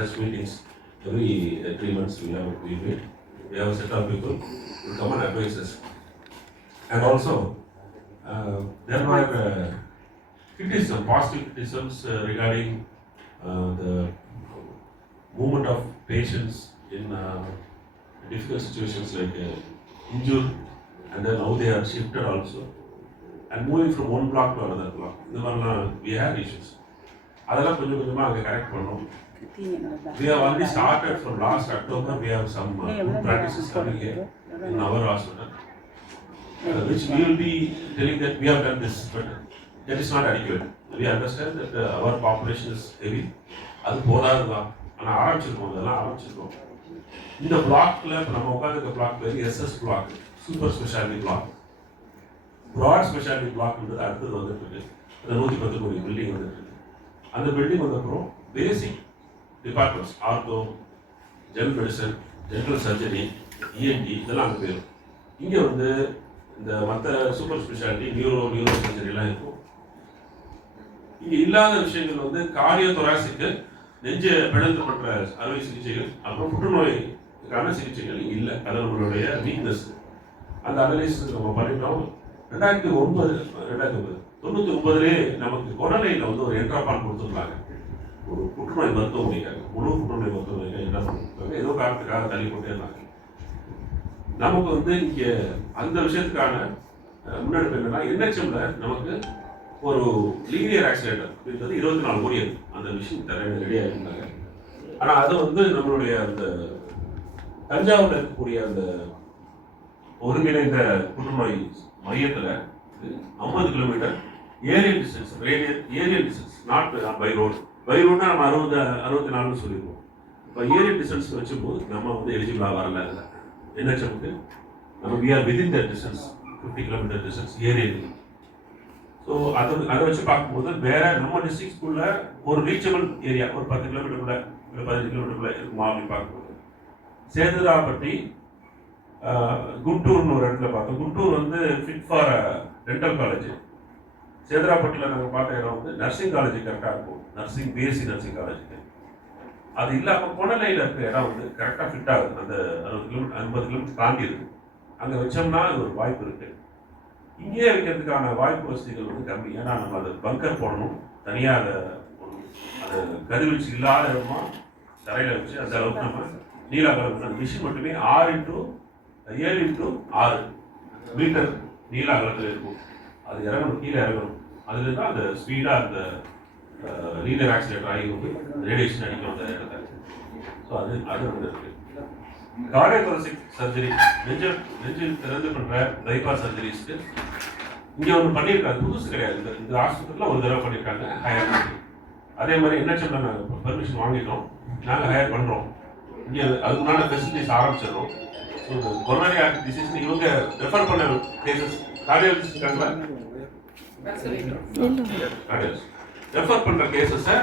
such meetings. Every 3 months we meet. We have a set of people who come and advise us. And also, there were criticism, positive criticisms regarding the movement of patients in difficult situations like injured, and then how they are shifted also, and moving from one block to another block. இந்த மாதிரிலாம் we have issues. அதெல்லாம் கொஞ்சம் கொஞ்சமாக அங்கே correct பண்ணோம். We have already started from last October. We have some good practices coming here in our hospital, which we will be telling that we have done this, but that is not adequate. We understand that our population is heavy. அது போதாதுதான். ஆனால் ஆரம்பிச்சிருக்கோம், அதெல்லாம் ஆரம்பிச்சிருக்கோம். இந்த பிளாக்ல இப்போ நம்ம உட்காந்துருக்க பிளாக் பேர் SS block, super speciality block. Broad speciality பிளாக்ன்றது அடுத்தது வந்துட்டு இருக்கு. அந்த 110 கோடி பில்டிங் வந்துட்டு இருக்கு. அந்த பில்டிங் வந்தப்புறம் basic departments, ortho, general medicine, general surgery, ENT இதெல்லாம் அங்கே போயிடும். இங்கே வந்து இந்த மற்ற சூப்பர் ஸ்பெஷாலிட்டி நியூரோ சர்ஜரிலாம் இருக்கும். இங்கே இல்லாத விஷயங்கள் வந்து கார்டியோ தொராசிக்கு, நெஞ்சு பிளந்து பண்ற அறுவை சிகிச்சைகள், அப்புறம் புற்றுநோய்க்கான சிகிச்சைகள் இங்கே இல்லை. அது நம்மளுடைய வீக்னஸ். அந்த அனலைசிஸ் நம்ம பண்ணிட்டோம். 1999 நமக்கு கொரோனையில் வந்து ஒரு என்ட்ராபான் கொடுத்துருந்தாங்க. ஒரு புற்றுநோய் மருத்துவமனைக்காக, முழு புற்றுநோய் மருத்துவமனைக்காக என்ன பண்ணிருக்காங்க, ஏதோ காரணத்துக்காக தள்ளி கொண்டே இருந்தாங்க. நமக்கு வந்து இங்கே அந்த விஷயத்துக்கான முன்னெடுப்பு என்னன்னா, என்ஹெச்எம்ல நமக்கு ஒரு லீனியர் ஆக்சிலேட்டர் அப்படின்றது 24 கோடி இருக்கு. அந்த மிஷின் ரெடியாக இருந்தாங்க. ஆனால் அது வந்து நம்மளுடைய அந்த தஞ்சாவூரில் இருக்கக்கூடிய அந்த ஒருங்கிணைந்த புற்றுநோய் மையத்தில் 50 kilometre aerial distance, not by road. By ரோட்னா நம்ம 64 சொல்லிடுவோம். இப்போ ஏரியல் டிஸ்டன்ஸ் வச்சும்போது நம்ம வந்து எலிஜிபிளாக வரல. இல்லை என்ஹெச்எம்க்கு நம்ம we are within the distance, 50 kilometre distance aerial. So அதை வச்சு பார்க்கும்போது வேற நம்ம டிஸ்ட்ரிக்ட்குள்ள ஒரு ரீச்சபிள் ஏரியா ஒரு 10 கிலோமீட்டருக்குள்ள, இல்லை 15 கிலோமீட்டருக்குள்ள இருக்குமா அப்படின்னு பார்க்கும்போது சேதுராப்பட்டி, குண்டூர்னு ஒரு இடத்துல பார்த்தோம். குண்டூர் வந்து ஃபிட் ஃபார் டென்டல் காலேஜ். சேதுராப்பட்டியில் நாங்கள் பார்த்த இடம் வந்து நர்சிங் காலேஜ் கரெக்டாக இருக்கும், நர்சிங் பிஎஸ்சி நர்சிங் காலேஜுக்கு. அது இல்லாமல் பொன்னலையில் இருக்கிற இடம் வந்து கரெக்டாக ஃபிட் ஆகுது. அந்த 50 கிலோமீட்டர் தாண்டி இருக்கு. அங்கே வச்சோம்னா அது ஒரு வாய்ப்பு இருக்கு. இங்கேயே வைக்கிறதுக்கான வாய்ப்பு வசதிகள் வந்து கம்மி. ஏன்னா நம்ம அதை பங்கர் போடணும், தனியாக அதை கதிர்வீச்சு இல்லாத இடமா தரையில் வச்சு அந்த அளவுக்கு நம்ம நீலாகலம் அந்த மிஷின் மட்டுமே 7x6 மீட்டர் நீள அகலத்தில் இருக்கும். அது இறங்கணும், கீழே இறங்கணும். அதுல தான் அந்த ஸ்பீடாக அந்த லீனியர் ஆக்சிலேட்டர் ஆகி வந்து ரேடியேஷன் அடிக்கும் அந்த இடத்துல. ஸோ அது வந்து இருக்கு. கார்டியோதொராசிக் சர்ஜரி, நெஞ்சில் திறந்து பண்ணுற பைபாஸ் சர்ஜரிஸ்க்கு இங்கே ஒன்று பண்ணியிருக்காங்க. புதுசு கிடையாது. இந்த ஹாஸ்பிட்டலில் ஒரு தடவை பண்ணியிருக்காங்க, ஹையர் பண்ணி. அதே மாதிரி என்ஹெச்எம்ல நாங்கள் பர்மிஷன் வாங்கிட்டோம், நாங்கள் ஹையர் பண்ணுறோம். இங்கே அதுக்குண்டான ஃபெசிலிட்டிஸ் ஆரம்பிச்சிடறோம். ஸோ கொரோனரி டிசீஸ் இவங்க ரெஃபர் பண்ண கேசஸ் கார்டியாலஜிஸ்ட் இருக்காங்களா, ரெஃபர் பண்ணுற கேசஸை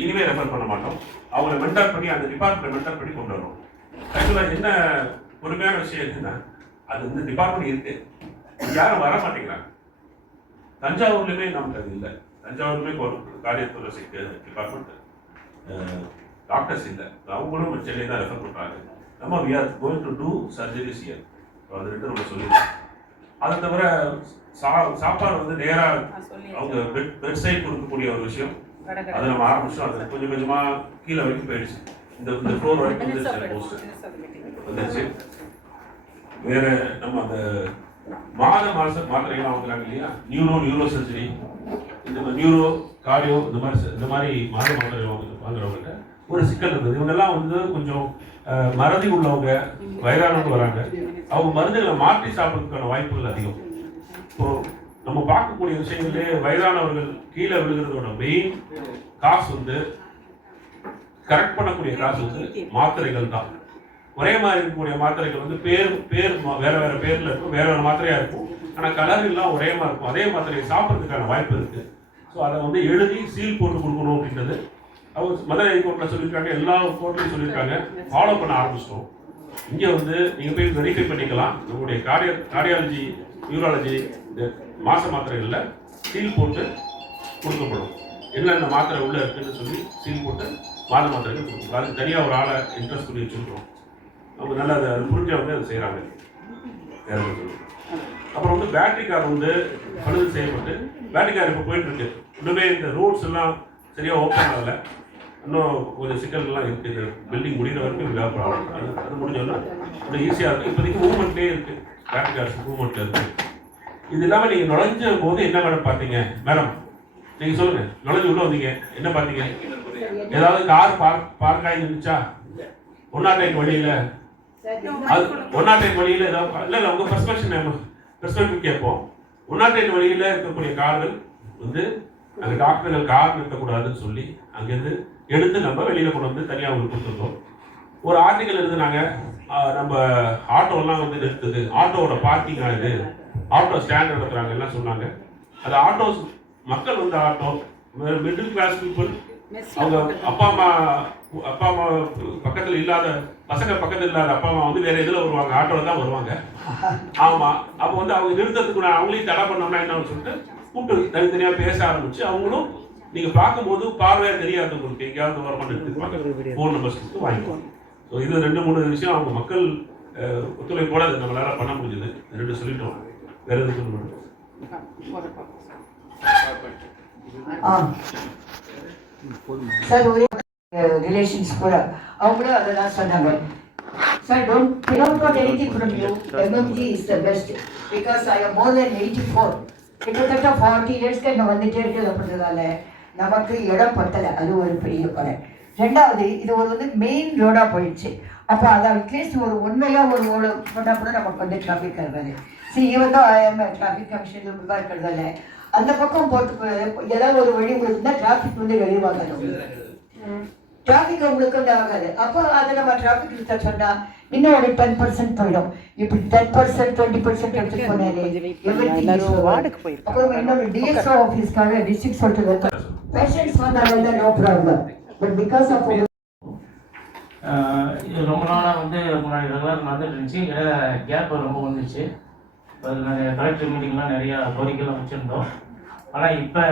இனிமேல் ரெஃபர் பண்ண மாட்டோம். அவங்களை மென்டார் பண்ணி அந்த டிபார்ட்மெண்ட் மென்டார் பண்ணி கொண்டு வரோம். ஆக்சுவலாக என்ன பொறுமையான விஷயம் இருக்குன்னா, அது வந்து டிபார்ட்மெண்ட் இருக்கு, யாரும் வர மாட்டேங்கிறாங்க. தஞ்சாவூர்லையுமே நமக்கு அது இல்லை. தஞ்சாவூர்லேயுமே ஒரு கார்டியோதொராசிக் டிபார்ட்மெண்ட் டாக்டர்ஸ் இல்லை. அவங்களும் சென்னை தான் ரெஃபர் பண்ணுறாங்க. நம்ம we are going to do surgeries here. அது ரெண்டு நம்ம சொல்லிடுறோம். அதை தவிர சாப்பாடு வந்து நேராக அவங்க பெட் சைட் கொடுக்கக்கூடிய ஒரு விஷயம், அதை நம்ம ஆரம்பிச்சோம். அது கொஞ்சம் கொஞ்சமாக கீழே வரைக்கும் போயிடுச்சு. இந்த ஃப்ளோர் வரைக்கும் வந்துருச்சு. வேற நம்ம அந்த மாதம் மாத்திரைகள்லாம் வாங்குறாங்க இல்லையா, நியூரோ சர்ஜரி, இந்த நியூரோ கார்டியோ இந்த மாதிரி மாத்திரைகள் வாங்குறவங்ககிட்ட ஒரு சிக்கல் இருந்தது. இவங்கெல்லாம் வந்து கொஞ்சம் மறதி உள்ளவங்க, வயதானவங்க வராங்க. அவங்க மருந்துகளை மாற்றி சாப்பிட்றதுக்கான வாய்ப்புகள் அதிகம். இப்போ நம்ம பார்க்கக்கூடிய விஷயங்களே வயதானவர்கள் கீழே விழுகிறதோட மெயின் காசு வந்து கரெக்ட் பண்ணக்கூடிய காசு வந்து மாத்திரைகள் தான். ஒரே மாதிரி இருக்கக்கூடிய மாத்திரைகள் வந்து பேர் வேற வேற பேர்ல இருக்கும், வேற வேற மாத்திரையா இருக்கும். ஆனால் கலர் எல்லாம் ஒரே மாதிரி இருக்கும். அதே மாத்திரையை சாப்பிட்றதுக்கான வாய்ப்பு இருக்கு. ஸோ அதை வந்து எழுதி சீல் போட்டு கொடுக்கணும் அப்படின்றது அவங்க மதுரை ஹைகோர்ட்டில் சொல்லியிருக்காங்க, எல்லா கோர்ட்லையும் சொல்லியிருக்காங்க. ஃபாலோ பண்ண ஆரம்பிச்சிட்டோம். இங்கே வந்து நீங்கள் போய் வெரிஃபை பண்ணிக்கலாம். நம்மளுடைய கார்டியாலஜி, நியூராலஜி இந்த மாத்திரைகளில் சீல் போட்டு கொடுக்கப்படும். என்னென்ன மாத்திரை உள்ளே இருக்குன்னு சொல்லி சீல் போட்டு மாத மாத்திரைகள் கொடுக்கும். அதுக்கு தனியாக ஒரு ஆளை இன்ட்ரெஸ்ட் பண்ணி வச்சுருக்கோம். அவங்க நல்லா அதை புரிஞ்ச வந்து அதை செய்கிறாங்க. அப்புறம் வந்து பேட்டரி கார் வந்து பழுது செய்யப்பட்டு பேட்டரி கார் இப்போ போயிட்டுருக்கு. இன்னுமே இந்த ரோட்ஸ் எல்லாம் சரியாக ஓப்பன் ஆகலை. இன்னும் கொஞ்சம் சிக்கல்கள்லாம் இருக்குது. இந்த பில்டிங் முடிகிற வரைக்கும் வியாபாரம் அது முடிஞ்சோன்னா இன்னும் ஈஸியாக இருக்குது. இப்போதைக்கு மூவ்மெண்ட்லேயே இருக்குது, பேட்டரி கார்ஸ் மூவ்மெண்ட்டில் இருக்குது. இது இல்லாமல் நீங்கள் நுழைஞ்ச போது என்ன மேடம் பார்த்தீங்க? மேடம் நீங்கள் சொல்லுங்கள், நுழைஞ்சு உள்ள வந்தீங்க என்ன பார்த்தீங்க? ஏதாவது கார் பார்க் ஆகி நின்றுச்சா? 108 வழியில் அது 108 வழியில் ஏதாவது இல்லை உங்கள் பெர்ஸ்பெக்டிவ் கேட்போம். 108 வழியில் இருக்கக்கூடிய கார்கள் வந்து அங்கே டாக்டர்கள் கார் நிறுத்தக்கூடாதுன்னு சொல்லி அங்கேருந்து எடுத்து நம்ம வெளியில் கொண்டு வந்து தனியாக அவங்களுக்கு கொடுத்துருந்தோம். ஒரு ஆர்டிக்கல் எழுதுனாங்க, நம்ம ஆட்டோலாம் வந்து நிறுத்துது, ஆட்டோவோட பார்க்கிங் ஆகுது, ஆட்டோ ஸ்டாண்ட் நடத்துகிறாங்க எல்லாம் சொன்னாங்க. அது ஆட்டோ மக்கள் வந்து ஆட்டோ மிடில் கிளாஸ் பீப்புள், அவங்க அப்பா அம்மா பக்கத்தில் இல்லாத பசங்க பக்கத்தில் இல்லாத அப்பா அம்மா வந்து வேற இதில் வருவாங்க, ஆட்டோவில் தான் வருவாங்க. ஆமாம், அப்போ வந்து அவங்க நிறுத்தத்துக்கு நான் அவங்களையும் தடை பண்ணோம்னா என்னன்னு சொல்லிட்டு கூப்பிட்டு தனித்தனியாக பேச ஆரம்பிச்சு அவங்களும் நீங்கள் பார்க்கும்போது பார்வையாக தெரியாது உங்களுக்கு எங்கேயாவது வரமா நிறுத்திப்பாங்க, ஃபோன் நம்பர்ஸ் கொடுத்து வாங்கிக்குவாங்க. ஸோ இது 2-3 விஷயம் அவங்க மக்கள் ஒத்துழைப்போட அதை நம்மளால் பண்ண முடிஞ்சது. 2 சொல்லிட்டோம். வேற எதுக்கு சார் ஒரே ரிலேஷன்ஸ் கூட அவங்களும் அதெல்லாம் சொன்னாங்க. Sir, don't want anything from you. MMG is the best because I am more than 84. கிட்டத்தட்ட 40 இயர்ஸ்க்கு நான் வந்துட்டே இருக்கிறது அப்படின்றதால நமக்கு இடம் பத்தலை, அது ஒரு பெரிய குறை. 2வது இது ஒரு வந்து மெயின் ரோடாக போயிடுச்சு. அப்போ அதை அட்லீஸ்ட் ஒரு உண்மையாக ஒரு ஓடு பண்ணால் கூட நமக்கு வந்து டிராஃபிக் இருக்கிறது. சரி, இவன் தான் டிராஃபிக் கமிஷன் இதுவாக இருக்கிறதால அந்த பக்கம் போட்டு ஏதாவது ஒரு வழி உங்களுக்கு தான் டிராஃபிக் வந்து வெளிவாங்க. டிராஃபிக் உங்களுக்கு வந்து ஆகாது. அப்போ அதை நம்ம டிராஃபிக் நிறுத்த சொன்னால் இன்னும் ஒரு 10% போயிடும். இப்படி 10% 20% எடுத்துட்டு போனாரு. அப்புறம் இன்னொரு டிஎஸ்ஓ ஆஃபீஸ்க்காக டிஸ்ட்ரிக்ட் சொல்லிட்டு பேஷண்ட்ஸ் வந்தாங்க no problem. But because of இது ரொம்ப நாளாக வந்து முன்னாடி ரெகுலர் நடந்துட்டு இருந்துச்சு. கேப் ரொம்ப வந்துச்சு. அது நிறைய கலெக்டர் மீட்டிங்லாம் நிறையா கோரிக்கைலாம் வச்சுருந்தோம். ஆனால் இப்போ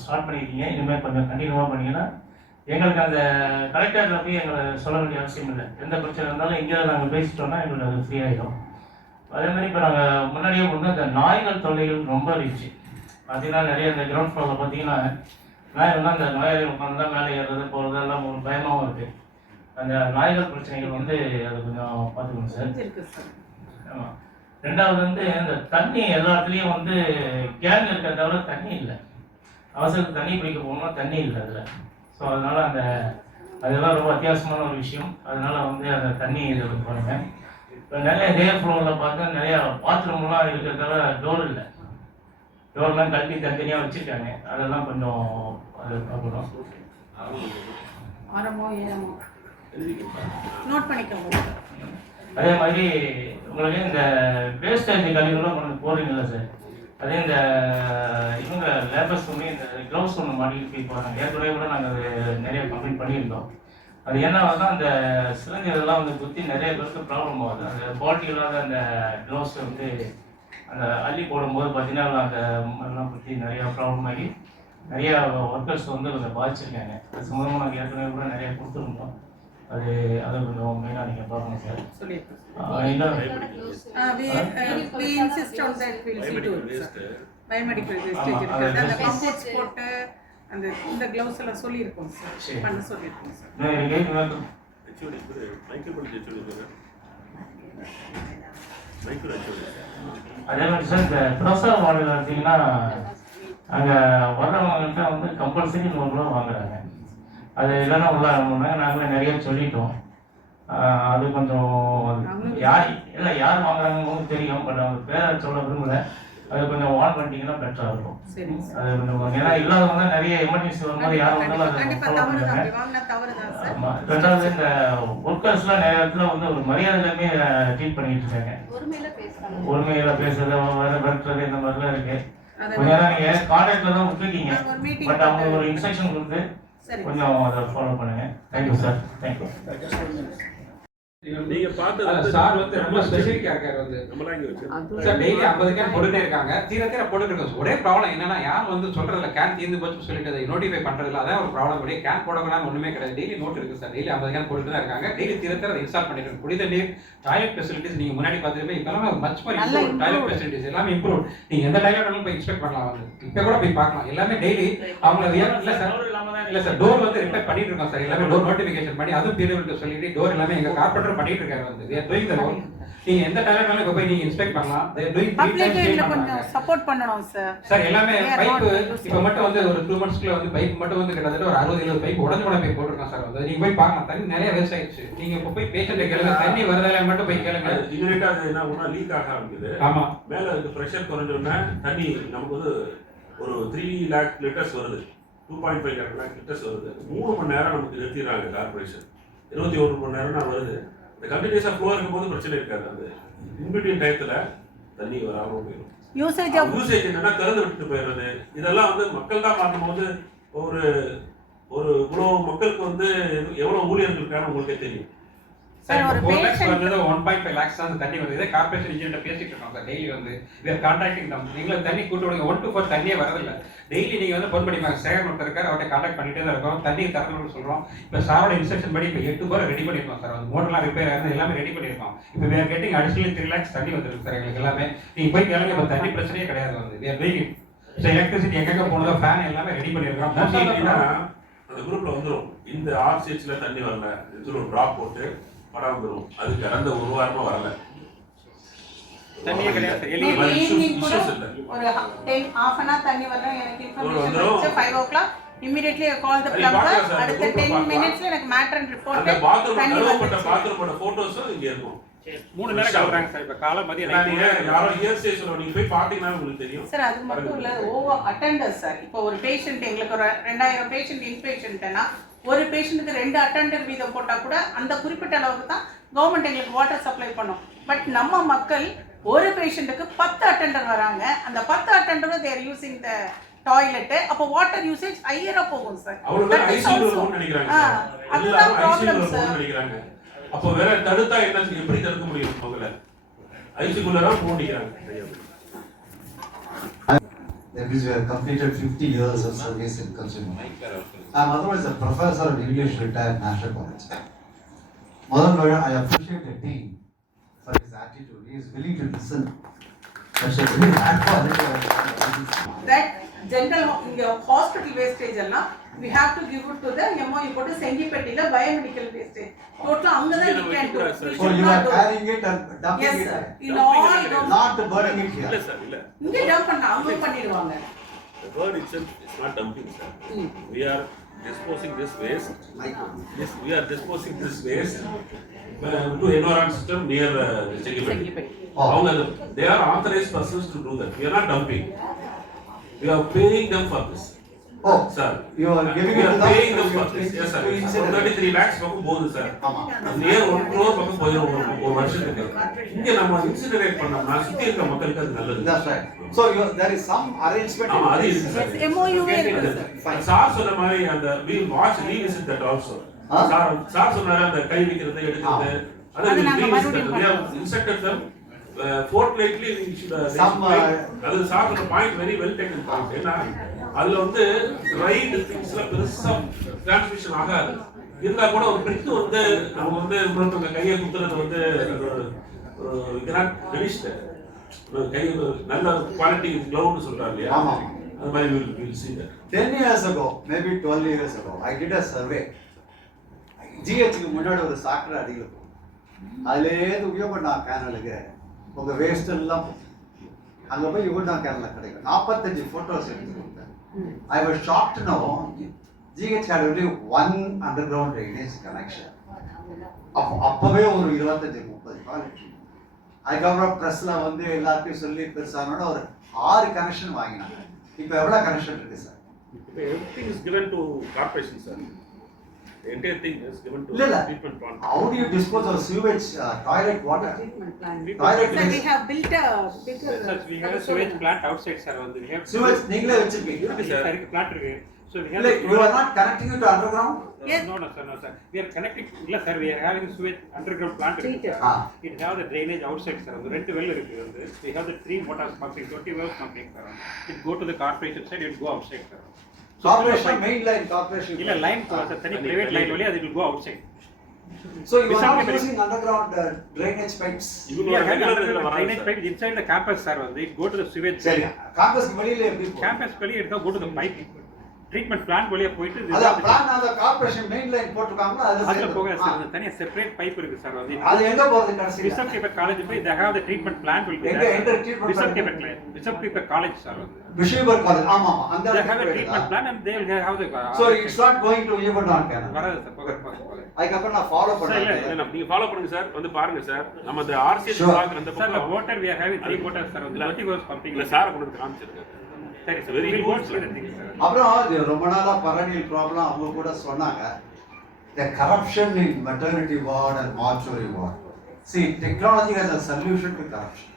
ஸ்டார்ட் பண்ணியிருக்கீங்க. இனிமேல் கொஞ்சம் கண்டினியூவாக பண்ணிங்கன்னா எங்களுக்கு அந்த கலெக்டரில் போய் எங்களை சொல்ல வேண்டிய அவசியம் இல்லை. எந்த பிரச்சனை இருந்தாலும் இங்கே நாங்கள் பேசிட்டோம்னா எங்களுக்கு அது ஃப்ரீ ஆகிடும். அதேமாதிரி இப்போ நாங்கள் முன்னாடியே வந்து அந்த நாய்கள் தொல்லைகள் ரொம்ப இருந்துச்சு. பார்த்தீங்கன்னா நிறைய இந்த கிரவுண்ட் ஃப்ளோரில் பார்த்தீங்கன்னா நாய்கள்லாம் அந்த நோயாளி உட்காந்து தான் மேலே ஏறுறது போகிறது எல்லாம் ஒரு பயமாகவும் இருக்குது. அந்த நாய்கள் பிரச்சனைகள் வந்து அது கொஞ்சம் பார்த்துக்கணும் சார். ஆமாம். 2வது வந்து இந்த தண்ணி எல்லா இடத்துலையும் வந்து கேன் இருக்கிற தவிர தண்ணி இல்லை. அவசரத்துக்கு தண்ணி பிடிக்க போகணும்னா தண்ணி இல்லை அதில். ஸோ அதனால் அதெல்லாம் ரொம்ப அத்தியாவசியமான ஒரு விஷயம். அதனால் வந்து அந்த தண்ணி இதை பண்ணுங்க. இப்போ நிறைய டே ஃப்ளோரில் பார்த்தா நிறையா பாத்ரூம்லாம் இருக்கிற தவிர டோர் இல்லை. டோர்லாம் கட்டி தனித்தனியாக வச்சுருக்காங்க. அதெல்லாம் கொஞ்சம் அது பார்க்கணும். நோட் பண்ணிக்கோங்க. அதே மாதிரி உங்களுக்கு இந்த வேஸ்டேஜ் கழிவுகளும் கொஞ்சம் போகிறீங்களா சார்? அதே இந்த இவங்க லேபர்ஸ் வந்து இந்த க்ளவுஸ் ஒன்று மாட்டிட்டு போகிறாங்க. ஏற்கனவே கூட நாங்கள் அது நிறைய கம்ப்ளீட் பண்ணியிருந்தோம். அது என்ன ஆகுதுன்னா அந்த சிலந்தி இதெல்லாம் வந்து குத்தி நிறைய பேருக்கு ப்ராப்ளம் ஆகுது. அந்த குவாலிட்டி இல்லாத அந்த க்ளவுஸ் வந்து அந்த அள்ளி போடும்போது பார்த்தீங்கன்னா அந்த மாதிரிலாம் குத்தி நிறையா ப்ராப்ளம் ஆகி நிறையா ஒர்க்கர்ஸ் வந்து கொஞ்சம் பாதிச்சிருக்காங்க. அது சம்மந்தமாக நாங்கள் ஏற்கனவே கூட நிறையா கொடுத்துருந்தோம். அது கொஞ்சம் மெயினாக நீங்கள் பார்க்கணும் சார். பயோமெடிக்கல் வேஸ்டேஜ் இருக்குது. அந்த காம்பவுண்ட்ஸ் போட்டு அந்த இந்த க்ளவுஸ் எல்லாம் சொல்லியிருக்கோம் சார், பண்ண சொல்லியிருக்கோம் சார். அதே மாதிரி சார் இந்த பிரசவ மாடல் பார்த்தீங்கன்னா அங்கே வர்றவங்கள்ட்ட வந்து கம்பல்சரி 100 ரூபா வாங்குறாங்க. அது இல்லைன்னா உள்ளாங்க. நாங்களே நிறைய சொல்லிட்டோம். அது கொஞ்சம் யார் வாங்குறாங்கன்னு தெரியும். பட் அவங்க பேரை சொல்ல விரும்பல. அது கொஞ்சம் வார்ன் பண்ணிட்டீங்கன்னா பெட்டராக இருக்கும். அது கொஞ்சம் ஏன்னா இல்லாதவங்க நிறைய எமர்ஜென்சி வரும்போது யாரும் வந்தாலும் அதை ஃபாலோ பண்ணுறாங்க. ஆமாம். 2வது இந்த ஒர்க்கர்ஸ்லாம் நிறைய இடத்துல வந்து ஒரு மரியாதையுமே ட்ரீட் பண்ணிட்டு இருக்காங்க. உரிமையில பேசுறது வேறு பெற்றது இந்த மாதிரிலாம் இருக்கு. கொஞ்ச நேரம் நீங்கள் கான்டாக்டில் தான் விட்டுருக்கீங்க. பட் அவங்க ஒரு இன்ஸ்ட்ரக்ஷன் கொடுத்து கொஞ்சம் அதை ஃபாலோ பண்ணுங்க. Thank you sir. தேங்க்யூ. நீங்க பார்த்தது அத சார் வந்து ரொம்ப ஸ்பெசிஃபிக்கா இருக்காரு வந்து நம்மலாம் இங்க வச்சு சார் டெய்லி 50 கேன் போட்டுட்டே இருக்காங்க தீர போட்டுட்டு இருக்கோம். ஒரே ப்ராப்ளம் என்னன்னா யாரும் வந்து சொல்றதுல கேன் தீர்ந்து போச்சு சொல்லிட்டு அதை நோட்டிஃபை பண்றதுல அதான் ஒரு ப்ராப்ளம். ஒரே கேன் போடக்கூடாது ஒண்ணுமே கிடையாது. டெய்லி நோட் இருக்கு சார். டெய்லி 50 கேன் போட்டுட்டு தான் இருக்காங்க. டெய்லி தீர அதை இன்ஸ்டால் பண்ணிட்டு இருக்காங்க. குடித நீர் டாய்லெட் ஃபெசிலிட்டிஸ் நீங்க முன்னாடி பார்த்துட்டு இப்பெல்லாம் much more improve toilet facilities எல்லாமே இம்ப்ரூவ். நீங்க எந்த டாய்லெட் வேணாலும் போய் இன்ஸ்பெக்ட் பண்ணலாம் வந்து இப்ப கூட போய் பார்க்கலாம். எல்லாமே டெய்லி அவங்க இல்ல சார் டோர் வந்து ரிப்பேர் பண்ணிட்டு இருக்கோம் சார். எல்லாமே டோர் நோட்டிஃபிகேஷன் பண்ணி அதுவும் பீரியட் சொல்லிட்டு டோர் எல்லாமே எங்க கார்பெண்டர் பண்ணிட்டு இருக்காரு வந்து we are doing the work. நீங்க எந்த டாய்லெட் வேணாலும் இப்ப போய் நீங்க இன்ஸ்பெக்ட் பண்ணலாம். they are doing பப்ளிக்ல கொஞ்சம் சப்போர்ட் பண்ணனும் சார். சார் எல்லாமே பைப் இப்ப மட்டும் வந்து ஒரு 2 மந்த்ஸ்க்குள்ள வந்து பைப் மட்டும் வந்து கிட்டத்தட்ட ஒரு 60-70 பைப் உடைஞ்சு போன பைப் போட்டுருக்கோம் சார். வந்து நீங்க போய் பார்க்கலாம். தண்ணி நிறைய வேஸ்ட் ஆயிடுச்சு. நீங்க இப்ப போய் பேஷண்ட்டை கேளுங்க தண்ணி வரதால மட்டும் போய் கேளுங்க. இமிடியேட்டா அது என்ன ஒண்ணா லீக் ஆக ஆரம்பிக்குது. ஆமா மேல இருக்கு பிரஷர் குறைஞ்சோன்னா தண்ணி நமக்கு வந்து ஒரு 3 lakh லிட்டர்ஸ் வருது. 2.5 lakh லிட்டர்ஸ் வருது. 3 மணி நேரம் நமக்கு நிறுத்திடுறாங்க கார்பரேஷன். 21 மணி நேரம் தான் வருது. இந்த கண்டினியூஸா ஃப்ளோ இருக்கும்போது பிரச்சனை இருக்காது. அந்த இன்பிட்வீன் டயத்துல தண்ணி வராம போயிடும். யூசேஜ் என்னன்னா திறந்து விட்டு போயிடுறது. இதெல்லாம் வந்து மக்கள் தான் பார்க்கும்போது ஒரு ஒரு இவ்வளவு மக்களுக்கு வந்து எவ்வளவு ஊழியர்கள் இருக்கான்னு உங்களுக்கே தெரியும். சார் ஒரு 4 lakhs வந்து 1.5 lakhs தான் தண்ணி வருது. இதே கார்ப்பரேஷன் இன்ஜினியர் பேசிட்டு இருக்கோம் சார். டெய்லி வந்து we are contacting them. நீங்க தண்ணி கூட்டி விடுங்க. 1 to 4 தண்ணியே வரதில்ல. டெய்லி நீங்க வந்து ஃபோன் பண்ணிப்பாங்க. சேகர் ஒருத்தர் இருக்காரு அவர்ட்ட கான்டாக்ட் பண்ணிட்டே தான் இருக்கோம். தண்ணி திறக்கணும்னு சொல்றோம். இப்போ சாரோட இன்ஸ்ட்ரக்ஷன் படி இப்போ 8 போற ரெடி பண்ணிருக்கோம் சார். வந்து மோட்டர்லாம் ரிப்பேர் ஆகுது எல்லாமே ரெடி பண்ணிருக்கோம். இப்போ we are getting additional 3 lakhs தண்ணி வந்துருக்கு சார் எங்களுக்கு எல்லாமே. நீங்க போய் கேளுங்க இப்போ தண்ணி பிரச்சனையே கிடையாது வந்து we are doing it. So electricity எங்கெங்க போனதோ ஃபேன் எல்லாமே ரெடி பண்ணிருக்கோம். அந்த குரூப்ல வந்துடும் இந்த ஆர்சிஹெச்ல தண்ணி வரல இது ஒரு டிராப் போட்டு படம் வந்துடும். அது கடந்த ஒரு வாரமா வரல. தண்ணியே கிடையாது. ஒரு 10 half an hour தண்ணி வரல எனக்கு இன்ஃபர்மேஷன் வந்து 5 o'clock immediately I call the plumber. அடுத்த 10 minutesல எனக்கு மேட்டர் அண்ட் ரிப்போர்ட் அந்த பாத்ரூம் கழுவப்பட்ட பாத்ரூமோட போட்டோஸும் இங்க இருக்கும். 3 நேரம் கலறாங்க சார். இப்போ காலை மதியம் நீங்க யாரோ ஹியர்ஸ்டே சொல்ல நீங்க போய் பாத்தீங்கன்னா உங்களுக்கு தெரியும் சார். அது மட்டும் இல்ல ஓவர் அட்டெண்டர்ஸ் சார். இப்போ ஒரு பேஷண்ட் எங்களுக்கு ஒரு 2000 பேஷண்ட் இன்பேஷண்ட்னா ஒரு பேஷண்ட்டுக்கு 2 அட்டெண்டர் வீதம் போட்டா கூட அந்த குறிப்பிட்ட அளவுக்கு தான் கவர்மெண்ட் எங்களுக்கு வாட்டர் சப்ளை பண்ணும். பட் நம்ம மக்கள் ஒரு பேஷண்ட்டுக்கு 10 அட்டெண்டர் வராங்க. அந்த 10 அட்டெண்டரும் they are using the toilet. அப்போ வாட்டர் யூசேஜ் ஹையரா போகும் சார். அவங்களுக்கு ஐசியூ ரூம் நினைக்கிறாங்க. அதுதான் ப்ராப்ளம் சார். நினைக்கிறாங்க. அப்போ வேற தடுத்தா என்ன எப்படி தடுக்க முடியும்? அவங்கள ஐசியூக்குள்ள தான் போடிக்கிறாங்க. That is, we have completed 50 years of service in consumer. I'm otherwise a professor of English retired National College. Moreover, I appreciate the dean for his attitude. He is willing to listen. That's a very bad quality. That general hospital wastage எல்லாம் we have to give it to the MOU போட்டு செங்கிப்பட்டில biomedical wastage. Total அங்க தான் we can do. So you are carrying it and dumping Yes it. sir. In all Not burning it here. இல்ல sir இல்ல. இங்க dump பண்ணா அவங்க பண்ணிடுவாங்க. The word itself is not dumping sir. We are disposing this waste. Yes, we are disposing this waste to environment system near Chengipet. They are authorized persons to do that. We are not dumping. We are paying them for this. Oh, sir. You are giving We it are to them. paying them for this. Yes sir. 33 lakhs பக்கம் போகுது sir. near 1 crore பக்கம் போயிடும் ஒரு வருஷத்துக்கு. இங்க நம்ம இன்சிடரேட் பண்ணோம்னா சுத்தி இருக்க மக்களுக்கு அது நல்லது. That's right. So there is some arrangement. ஆமா அது இருக்கு சார். MOU இருக்கு. சார் சொன்ன மாதிரி அந்த we watch revisit that also. Sir சொன்னாரு அந்த கை வைக்கிறது எடுக்கிறது அது நாங்க மறுபடியும் instructed them fortnightly we should அது சார் சொன்ன point very well taken point. ஏன்னா அதுல வந்து ரைட் திங்ஸ்ல பெருசா டிரான்ஸ்மிஷன் ஆகாது. இருந்தா கூட ஒரு பிரிண்ட் வந்து நம்ம வந்து இன்னொருத்தவங்க கையை குத்துறது வந்து இதெல்லாம் ஃபினிஷ்டு கை நல்ல குவாலிட்டி க்ளவுன்னு சொல்றாங்க இல்லையா? அது மாதிரி we'll see that. 10 years ago, maybe 12 years ago, I did a survey. GHக்கு முன்னாடி ஒரு சாக்கடை அடியில் போகும். அதுலேருந்து உபயோகப்பட்ட கேனலுக்கு உங்கள் வேஸ்ட் எல்லாம் அங்கே போய் யுகண்டா கேனலில் கிடைக்கும். 45 ஃபோட்டோஸ் எடுத்து கொடுத்தேன். I was shocked to know GH had only one underground drainage connection. அப்போவே ஒரு 25-30 டாய்லெட். அதுக்கப்புறம் ப்ரெஸ்ஸில் வந்து எல்லாத்தையும் சொல்லி பெருசானோட ஒரு 6 கனெக்ஷன் வாங்கினாங்க. இப்போ எவ்வளோ கனெக்ஷன் இருக்கு sir? Everything is given to corporation sir. The entire thing is given to treatment plant. How do you dispose of sewage, toilet water? Treatment plant. Toilet Sir, we have built a bigger we have a sewage plant outside sir. வந்து we have sewage நீங்களே வச்சிருக்கீங்க. இருக்கு sir. இருக்கு plant இருக்கு. So we have Like, you are not connecting it to underground? Yes. No, sir. We are connecting. Yes, sir. We are having sewage underground plant. Ah. It have the drainage outside, sir. The rent well irukku. We have the 3 motors pumping, 20 wells pumping, sir. It go to the corporation side. It go outside, sir. Corporation, main line corporation. ಇಲ್ಲ line sir, tani private line only, it will go outside. So you are Without not the- using underground drainage pipes? We are having underground drainage pipe inside the campus, sir. It go to the sewage. சரி, campus வெளியில எப்படி போகும்? Campus வெளியே எடுத்தா go to the pipe. Treatment plant வழியா போயிட்டு அத plan அந்த கார்ப்பரேஷன் மெயின் லைன் போட்டுருக்காங்களா அதுல அதுல போக சார் தனியா செப்பரேட் பைப் இருக்கு சார் அது எங்க போறது கடைசில? பிஷப் கீப்பர் காலேஜ் போய் they have the treatment plant will be எங்க there. எந்த treatment bishop keeper college sir bishop college ஆமா ஆமா அந்த they have a treatment plant and they will have the so it's not going to even on canal வராது sir போக அதுக்கு அப்புறம் நான் ஃபாலோ இல்ல, பண்றேன் இல்ல, நீங்க ஃபாலோ பண்ணுங்க சார், வந்து பாருங்க சார். நம்ம அந்த RCS Sure. பிளாக் அந்த சார் பக்கம் water we are having 3 waters sir 20 hours pumping இல்ல சார் கொண்டு வந்து காமிச்சிருக்காரு. சரி sir Very very good, good sir. sir. அப்புறம் இது ரொம்ப நாளா பரனியல் ப்ராப்ளம் அவங்க கூட சொன்னாங்க the corruption in maternity ward and mortuary ward. See, technology has a solution to corruption.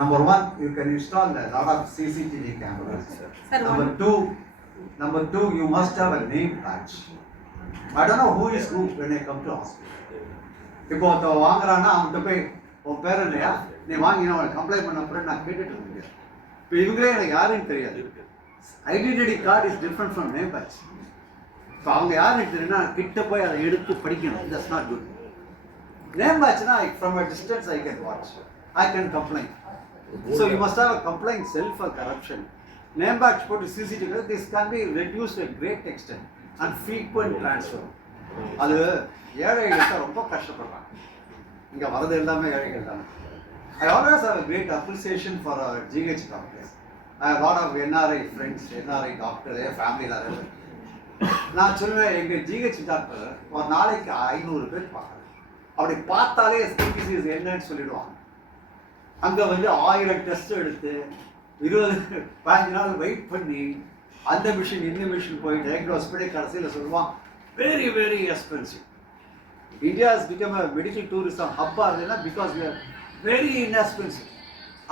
Number one, you can install a lot of CCTV cameras. Sir, Number two, you must have a name badge. I don't know who is who when I come to hospital. இப்போ ஒருத்தன் வாங்குறான்னா அவன்கிட்ட போய் உன் பேர் இல்லையா நீ வாங்கினா அவனை கம்ப்ளைண்ட் பண்ண அப்புறம் நான் கேட்டுட்டு இருக்கேன். இப்போ இவங்களே எனக்கு யாருன்னு தெரியாது. Identity card is different from name badge. இப்போ அவங்க யாருன்னு தெரியும்னா கிட்ட போய் அதை எடுத்து படிக்கணும். That's not good. நேம் பேட்ச்னா from a distance I can watch, I can complaint. So you must have a complaint cell for corruption. Name badge போட்டு CCTV this can be reduced a great extent and frequent transfer. அது ஏழைகள் தான் ரொம்ப கஷ்டப்படுறாங்க. இங்கே வரது எல்லாமே ஏழைகள் தான். I always have a great appreciation for our GH doctors. I have a lot of NRI friends, NRI doctors, family எல்லாரும். நான் சொல்லுவேன் எங்கள் ஜிஹெச் டாக்டர் ஒரு நாளைக்கு 500 பேர் பார்க்குறேன். அப்படி பார்த்தாலே ஸ்பீசிஸ் என்னன்னு சொல்லிடுவாங்க. அங்கே வந்து 1000 டெஸ்ட் எடுத்து 20-15 நாள் வெயிட் பண்ணி அந்த மிஷின் இந்த மிஷின் போய் டயக்னோஸ் பண்ணி கடைசியில் சொல்லுவான் very very expensive. India has become a medical tourism hub because we are very inexpensive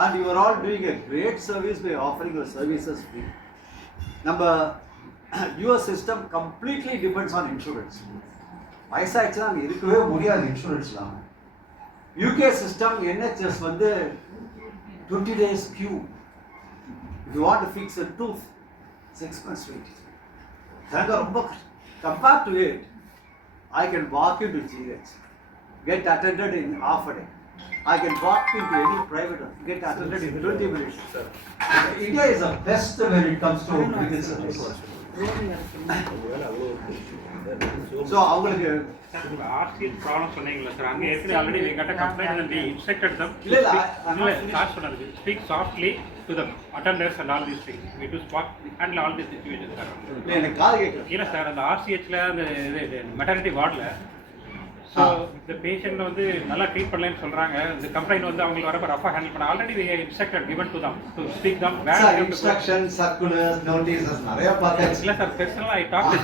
and you are all doing a great service by offering your services free. Number your system completely depends on insurance. வயசாச்சுனா அங்கே இருக்கவே முடியாது இன்சூரன்ஸ்லாம். UK system NHS வந்து 20 days queue. If you want to fix a tooth 6 months wait. That's ரொம்ப compared to it. I can walk into GH, get attended in half a day. I can walk into any private one, get attended in 20 minutes. India is the best when it comes to medical service. So, அவங்களுக்கு RCS problem சொன்னீங்களா sir அங்கே ஏற்கனவே already we got a complaint and we instructed them to இல்ல start சொன்னது speak softly to the attenders and all these things. We do spot handle all these situations sir. எனக்கு காது கேட்கல. இல்லை sir அந்த RCHல அந்த இது மெட்டர்னிட்டி வார்டில் ஸோ இந்த பேஷண்ட் வந்து நல்லா ட்ரீட் பண்ணலன்னு சொல்கிறாங்க. இந்த கம்ப்ளைண்ட் வந்து அவங்களுக்கு வரப்போ ரஃபாக ஹேண்டில் பண்ண already we instructed given to them to speak them Sir, instructions, circulars, notices நிறைய பார்த்தாச்சு. இல்லை sir personal I talked to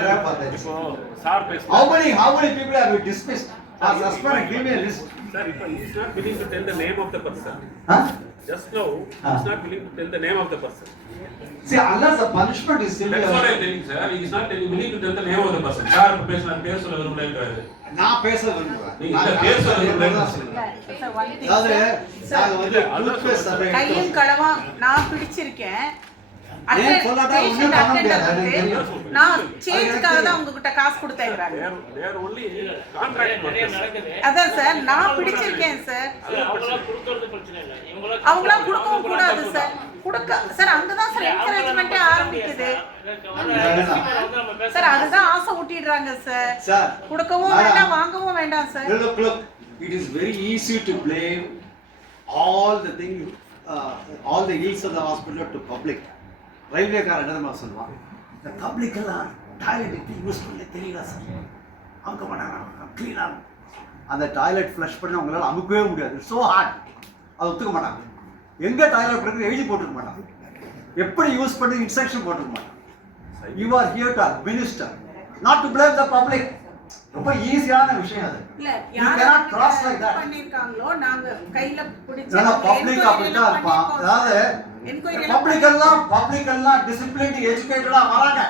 நிறைய பார்த்தாச்சு. இப்போ சார் பேசுறாரு. How many people have you dismissed or suspended? Give me a list. Sir, இப்போ he is not willing to tell the name of the person. Huh? Just now, he is not willing to tell the name of the person. See, unless the punishment is severe. That's what I am telling, sir. He is not willing to tell the name of the person. Sir, இப்போ பேசுனா பேர் சொல்ல விரும்பலைன்றாரு. நான் பேச விரும்புறேன். நீங்க இந்த பேர் சொல்ல விரும்பலைன்னு இல்ல, sir, one thing, அதாவது sir. நாங்க வந்து toothpaste survey கையும் களவா நான் பிடிச்சிருக்கேன். ஏன் சொல்லாட்டா ஒண்ணும் பண்ண முடியாது. அது தெரியும். நான் சேஞ்சுக்காக தான் உங்ககிட்ட காசு கொடுத்தேங்கிறாங்க. They are only contract workers. அதான் சார் நான் பிடிச்சிருக்கேன் சார். அவங்களா கொடுக்கவும் கூடாது சார். கொடுக்க சார் அங்கதான் சார் என்கரேஜ்மெண்ட்டே ஆரம்பிக்குது. சார் அதுதான் ஆசை ஊட்டிடுறாங்க சார். சார் கொடுக்கவும் வேண்டாம் வாங்கவும் வேண்டாம் sir. look, it is very easy to blame all the thing, all the ills of the hospital to public. Railway car என்ன சொல்லுவான், இந்த பப்ளிக் எல்லாம் டாய்லெட் எப்படி யூஸ் பண்ண தெரியல சார், அமுக்க மாட்டாங்க க்ளீனாக. அந்த டாய்லெட் ஃப்ளஷ் பண்ண அவங்களால அமுக்கவே முடியாது, ஸோ ஹார்ட், அதை ஒத்துக்க மாட்டாங்க. எங்கே டாய்லெட் பண்ணுறது எழுதி போட்டுக்க மாட்டாங்க, எப்படி யூஸ் பண்ணி இன்ஸ்ட்ரக்ஷன் போட்டுக்க மாட்டாங்க. You are here to administer, not to blame the public. ரொம்ப ஈஸியான விஷயம் அது. இல்ல You cannot cross like that. பண்ணிருக்காங்களோ நாங்க கையில பிடிச்சு பப்ளிக் அப்படிதான் இருப்பான். அதாவது என்கொயரி பப்ளிக் எல்லாம் டிசிப்ளின் எஜுகேட்டடா வராங்க.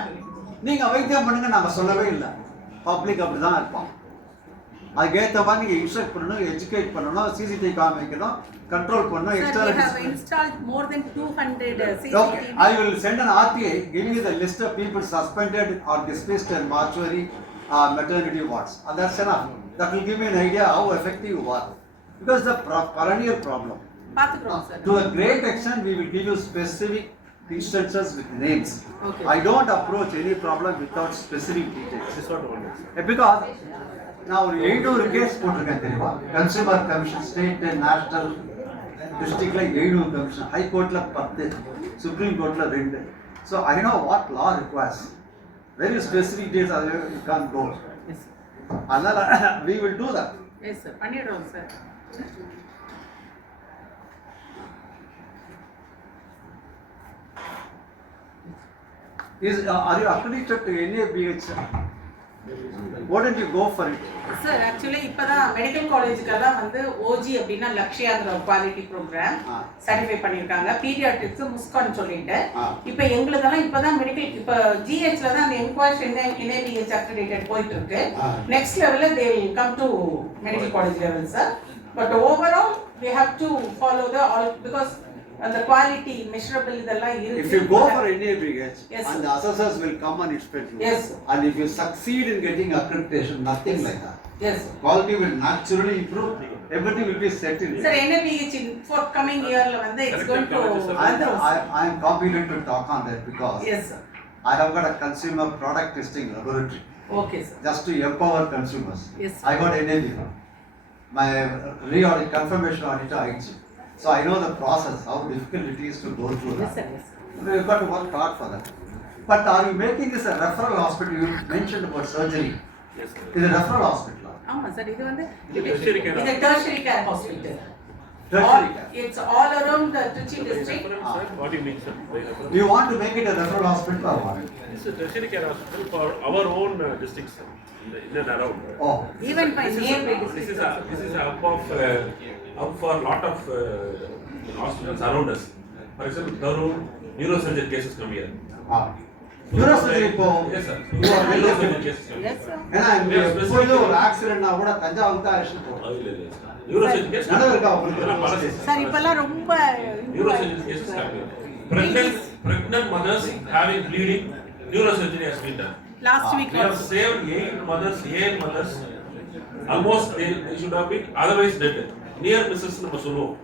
நீங்க வைத்தியம் பண்ணுங்க நாங்க சொல்லவே இல்லை. பப்ளிக் அப்படிதான் இருப்பான். அதுக்கேற்ற மாதிரி நீங்க இன்ஸ்ட்ரக்ட் பண்ணணும், எஜுகேட் பண்ணணும், சிசிடிவி காமிக்கணும், கண்ட்ரோல் பண்ணணும். Sir, we have installed more than 200 CCTV. Okay, I will send an RTA giving you the list of people suspended or dismissed in mortuary maternity wards, and that's enough. That will give me an idea how effective you are, because the perennial problem. பாத்துக்கிறோம் sir. To a great extent, we will give you specific instances with names. Okay. I don't approach any problem without specific details. Because நான் ஒரு 700 case போட்டிருக்கேன் தெரியுமா? Consumer commission, state, national, டிஸ்ட்ரிக்ட்ல 700 commission, high கோர்ட்ல 10, supreme கோர்ட்ல 2. So I know what law requires. Very specific details you can't go. Yes. அதனால we will do that. Yes sir, பண்ணிடுறோம் sir. Are you accredited to NABH? Why don't you go for it? Sir actually இப்பதான் medical காலேஜுக்கெல்லாம் வந்து OG அப்படின்னா லக்ஷயாங்கிற ஒரு quality program certify பண்ணியிருக்காங்க. Pediatrics Muskan சொல்லிட்டு இப்போ எங்களுக்கெல்லாம் இப்பதான் மெடிக்கல் இப்போ ஜிஹெச்ல தான் அந்த என்கொயர்ஸ் NABH அக்ரெடிட்டட் போயிட்டு இருக்கு. நெக்ஸ்ட் லெவல்ல they will come to medical college level sir. But overall we have to follow the all because the quality measurable இதெல்லாம் இருக்கு. If you go for NABH, Yes, and the assessors will come and inspect you. Yes. And if you succeed in getting accreditation, nothing like that. Yes. Quality will naturally improve. Everything will be set in. Sir, NABH in forthcoming yearல வந்து it's going to I am competent to talk on that because Yes sir. I have got a consumer product testing laboratory Okay sir. just to empower consumers. Yes, sir. I got NAB. My re-audit confirmation auditor IG. So I know the process, how difficult it is to go through Yes that. sir. Yes. We've got to work hard for that. But are you making this a referral hospital? You mentioned about surgery. Yes, sir. It's a referral hospital. ஆமா sir இது வந்து இது tertiary care இது tertiary care hospital. Tertiary care. It's all around the Trichy district. What do you mean, sir? Do you want to make it a referral hospital or what? It's a tertiary care hospital for our own districts, sir, in and around. Oh, Even by nearby This is districts. this is a hub for lot of hospitals around us. For example, Darur neurosurgery cases come here. neurosurgery இப்போ Yes, sir. Neurosurgery cases come here. Yes sir. ஏன்னா எப்பொழுது ஒரு ஆக்சிடென்ட்னா கூட தஞ்சாவூருக்கு தான் arrest போடுறோம். Neurosurgery cases. நடந்திருக்கா உங்களுக்கு? இதெல்லாம் பழசு. சார் இப்பெல்லாம் ரொம்ப Neurosurgery cases come here. Pregnant mothers having bleeding, neurosurgery has been done. last week We have saved 8 mothers. Almost they should have been otherwise dead. Near misses நம்ம சொல்லுவோம்.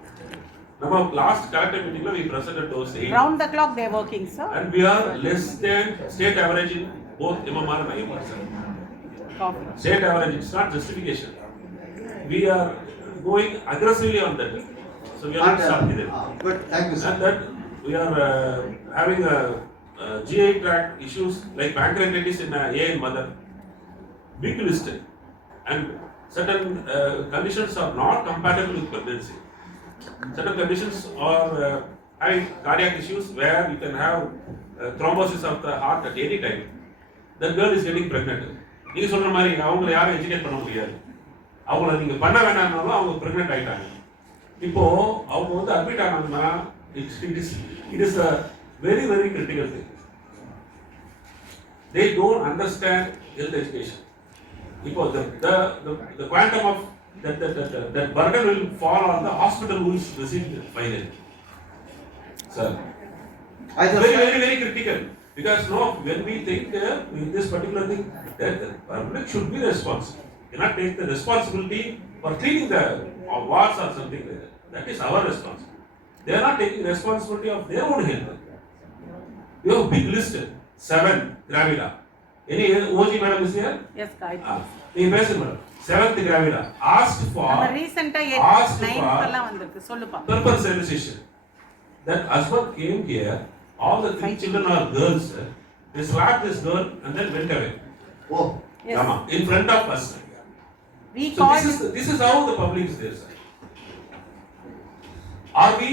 நம்ம last collective meetingல we presented those 8. round the clock they are working sir. And we are less than state average in both MMR and IMR. State average, it's not justification. We are going aggressively on that. So we are not stopping there. Good, thank you sir. And that we are having GI tract issues like pancreatitis in A in mother, big listed, and certain conditions are not compatible with pregnancy. Certain conditions are having cardiac issues where you can have thrombosis of the heart at any time. That girl is getting pregnant. நீங்க சொல்ற மாதிரி அவங்களை யாரும் educate பண்ண முடியாது. அவங்கள நீங்க பண்ண வேண்டாம்னாலும் அவங்க பிரெக்னென்ட் ஆயிட்டாங்க. இப்போ அவங்க வந்து admit ஆனாங்கன்னா it is a very critical thing. They don't understand health education. இப்போ the quantum of that burden will fall on the hospital who is receiving it finally. Sir, very critical because when we think in this particular thing that the public should be responsible. Cannot take the responsibility for cleaning the wards or something like that. That is our responsibility. They are not taking responsibility of their own health. You have big list 7 gravida. Any OG madam is here? Yes guys. நீங்க பேசுங்க madam. 7th gravida asked for நம்ம ரீசன்ட்டா 9th எல்லாம் வந்திருக்கு சொல்லுப்பா. purpose sterilization. That husband came here, all the 3 children are girls. They slapped this girl and then went away. Oh, Yes. Come on, in front of us. We So called this is how the public is there, sir. Are we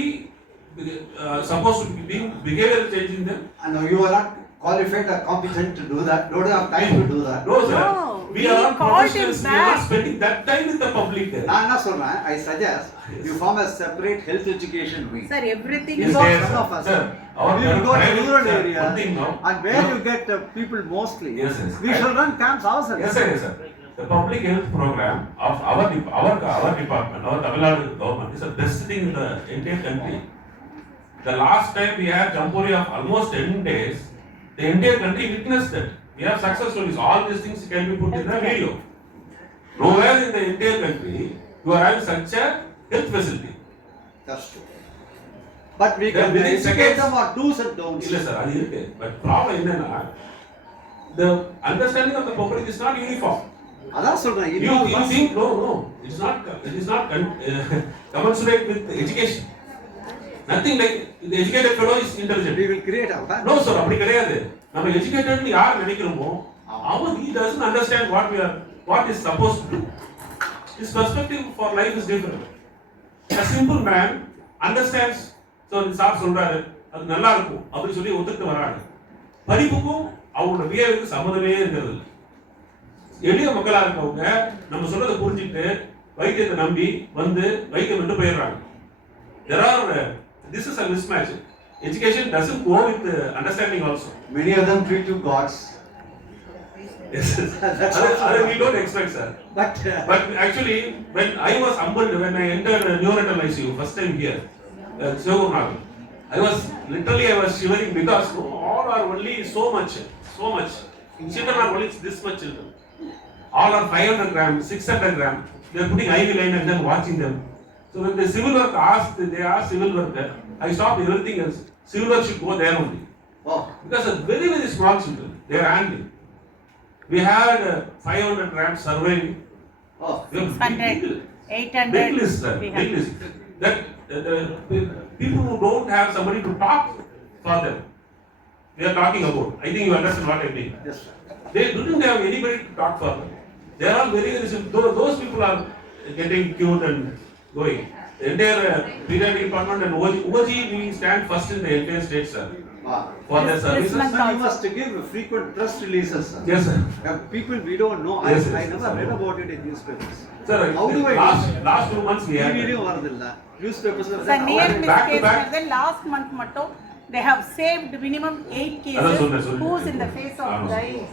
supposed to be behavior changing them? and you are not qualified or competent to do that. Don't have time to do that. No, sir. No. We are not called him professionals. We are not back. spending that time with the public. நான் என்ன சொல்றேன், I suggest you form a separate health education wing. Sir, everything Yes, is Because yes, none of us, sir. Our we will go to private, rural sir, areas one thing now, and where no. you get people mostly. Yes, yes. We shall run camps ourselves. Yes, sir, yes, sir. The public health program of our department, our Tamil Nadu government is the best thing in the entire country. The last time we had Jamboree of almost 10 days, the entire country witnessed that. We have success stories. All these things can be put in the video. Nowhere in the entire country you are having such a health facility. That's true. But we Then can within educate seconds- them on do's and don'ts. இல்ல sir அது இருக்கு but problem என்னன்னா the understanding of the public is not uniform. அதான் சொல்றேன், You think no, it is not commensurate with education. Nothing like the educated fellow is intelligent. we will create a No sir, அப்படி கிடையாது. நம்ம educated யார் நினைக்கிறோமோ அவன் he doesn't understand what is supposed to do. His perspective for life is different. A simple man understands. So sir சொல்றாரு அது நல்லா இருக்கும் அப்படி சொல்லி ஒத்துக்கிட்டு வராங்க. படிப்புக்கும் அவங்களோட பிஹேவியருக்கு சம்மந்தமே இருக்கிறது இல்லை. எளிய மக்களா இருக்கவங்க நம்ம சொல்றதை புரிஞ்சுட்டு வைத்தியத்தை நம்பி வந்து வைத்தியம் விட்டு போயிடுறாங்க. This is a mismatch. Education doesn't go with understanding also. many of them treat you gods. Yes, That's other we don't expect, sir. But actually, when I was humbled when I entered neonatal ICU first time here, Sivagurunagar, I was shivering because all are only so much. Children are only this much children. All are 500 grams, 600 grams. They are putting IV line and then watching them. So when the civil work they asked civil worker, I stopped everything else. Civil work should go there only. Oh, Because of very, very small children, they are handling. We had 500 grams surveying. oh. We have 600, 800. big list, sir. we Big have. list. That the people who don't have somebody to talk for them, they are talking about. I think you understand what I mean. Yes, sir. They didn't have anybody to talk for them. They are all very, very simple. Those people are getting cute and going. The entire pediatric department and OG, we stand first in the entire state, sir, Ah. for their This services. month Sir, you also. must give frequent press releases, sir. Yes, sir. People we don't know. Yes, I yes, never yes. read about it in newspapers. Sir, How do I last 2 months we had. TV வரதில்ல. Newspapers Sir, near miss back to case back. then last month mattum they have saved minimum 8 cases. அதான் சொன்னேன். Who's in the face of ஆமா. dying?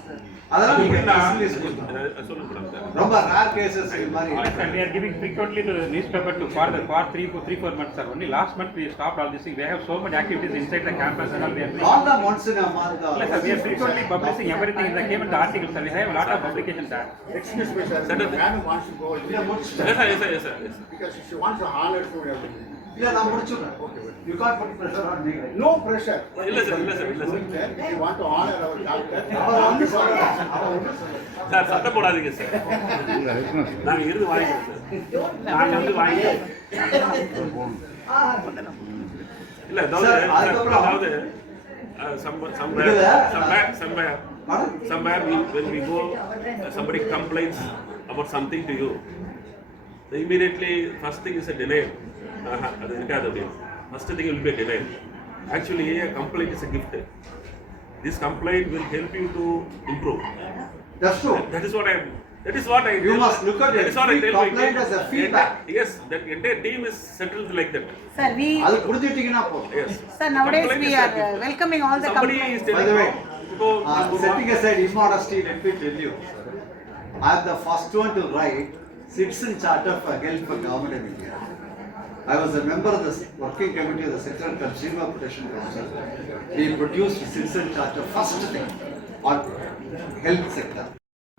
அதெல்லாம் நீங்க எப்படின்னா, press release கொடுக்கணும். சொல்லுங்க madam, sir. ரொம்ப rare cases இது மாதிரி And we are giving frequently to the newspaper to for 3-4 months, sir. Only last month we stopped all this thing. They have so much activities inside the campus and all. We are doing. Call them once in a month. Yes, sir, we are frequently publishing everything in the came in the articles, sir. We have a lot of publications, sir. Excuse me, sir. Sir, The man wants to go. இல்ல முடிச்சிட்டேன். Yes, sir, yes, sir, yes, sir, yes. Because she wants to honor to everything. இல்ல நான் முடிச்சிடுறேன். You can't put pressure on me. No pressure. இல்ல sir, இல்ல sir, இல்ல sir. If you want to honor our doctor, அவன் வந்து சொல்றான். அவன் வந்து சொல்றான். சார் சத்தம் போடாதீங்க சார். நாங்க இருந்து வாங்கிக்கிறோம் சார். நாங்க வந்து வாங்கிக்கிறோம். இல்ல அதாவது Sir, அதுக்கப்புறம் அதாவது somewhere when we go somebody complains about something to you, immediately first thing is a denial. அது இருக்காது அப்படி. First thing will be a denial. Actually a complaint is a gift. This complaint will help you to improve. That's true. That is what I You must look at that it. is what I tell my Complaint team. as a feedback. Yes, that entire team is settled like that. Sir, அது புரிஞ்சிட்டீங்கன்னா போதும். Yes. sir, nowadays Complaint we is are a gift. welcoming all the Somebody is complaints. telling By the way, you, go number setting one. aside immodesty, let me tell you, I'm the first one to write citizen charter for help for government in India. I was a member of the working committee of the Central Consumer Protection Council. We produced citizen charter first thing on health sector.